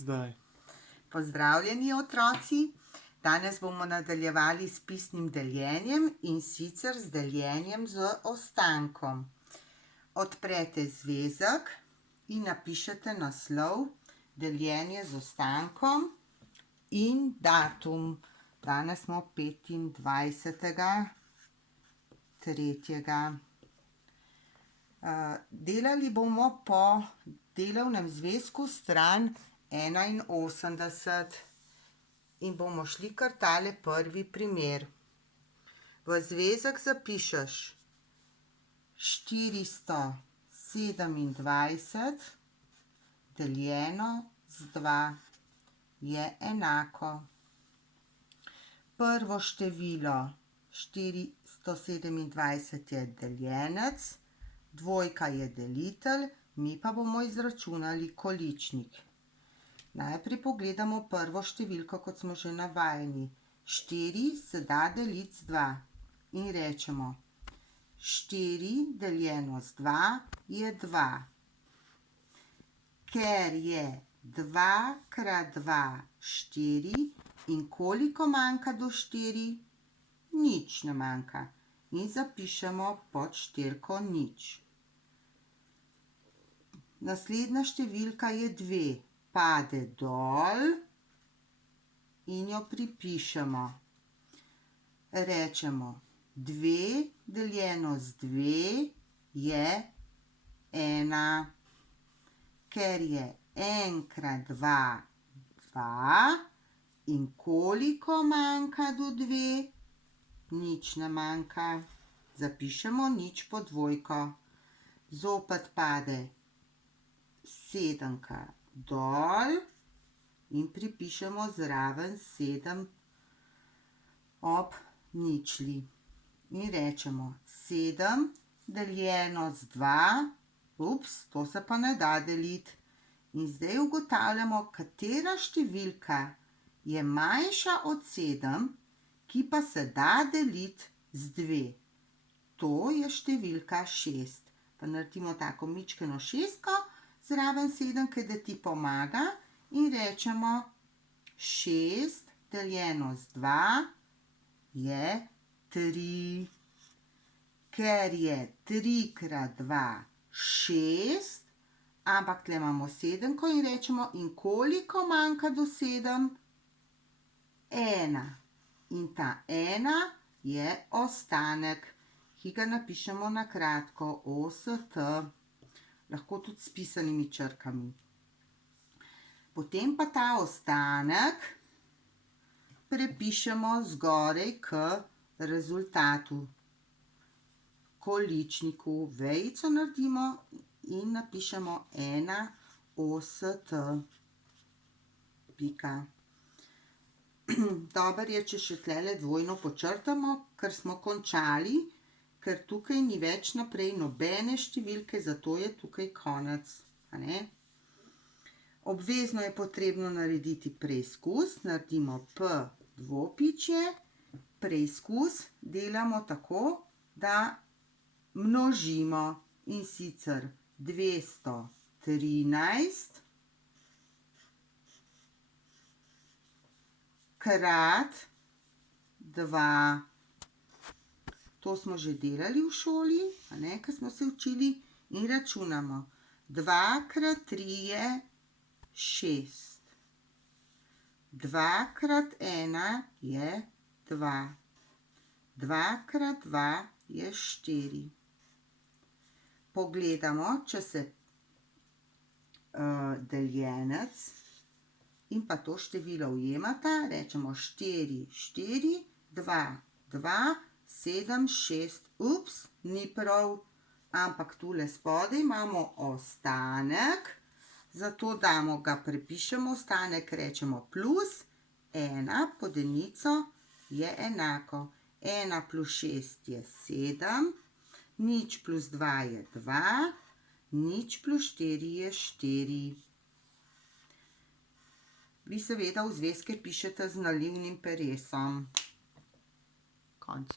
Zdaj. Pozdravljeni otroci! Danes bomo nadaljevali s pisnim deljenjem in sicer z deljenjem z ostankom. Odprete zvezek in napišete naslov deljenje z ostankom in datum. Danes smo 25. 3. Delali bomo po delovnem zvezku stran 81 in bomo šli kar tale prvi primer. V zvezek zapišeš 427 deljeno z 2 je enako. Prvo število 427 je deljenec, dvojka je delitelj, mi pa bomo izračunali količnik. Najprej pogledamo prvo številko, kot smo že navajeni. 4 se da deliti z 2 in rečemo 4 deljeno z 2 je 2. Ker je 2 krat 2 4 in koliko manjka do 4? Nič ne manjka. In zapišemo pod številko nič. Naslednja številka je 2. Pade dol in jo pripišemo. Rečemo 2 deljeno z 2 je 1. Ker je 1 krat 2 2 in koliko manjka do 2? Nič ne manjka. Zapišemo nič pod dvojko. Zopet pade 7 dol in pripišemo zraven 7 ob ničli. In rečemo 7 deljeno z 2, to se pa ne da deliti. In zdaj ugotavljamo, katera številka je manjša od 7, ki pa se da deliti z 2. To je številka 6. Pa naredimo tako mičkeno šestko zraven 7, ker da ti pomaga in rečemo 6 deljeno z 2 je 3. Ker je 3 krat 2 6, ampak tle imamo 7 in rečemo in koliko manjka do 7? 1. In ta 1 je ostanek, ki ga napišemo na kratko OST. Lahko tudi s pisanimi črkami. Potem pa ta ostanek prepišemo zgoraj k rezultatu, količniku. Vejico naredimo in napišemo 1 OST. Pika. Dobro je, če še tlele dvojno počrtamo, ker smo končali, ker tukaj ni več naprej nobene številke, zato je tukaj konec. Obvezno je potrebno narediti preizkus. Naredimo P dvopičje. Preizkus delamo tako, da množimo, in sicer 213 krat 2. To smo že delali v šoli, ko smo se učili, in računamo. 2 krat 3 je 6. 2 krat 1 je 2. 2 krat 2 je 4. Pogledamo, če se deljenec in pa to število ujemata. Rečemo 4, 4, 2, 2, 7, 6, ni prav, ampak tule spodaj imamo ostanek, zato damo ga, prepišemo ostanek, rečemo plus 1 pod enico je enako. 1 plus 6 je 7, nič plus 2 je 2, nič plus 4 je 4. Vi seveda v zvezke pišete z nalivnim peresom. Konc.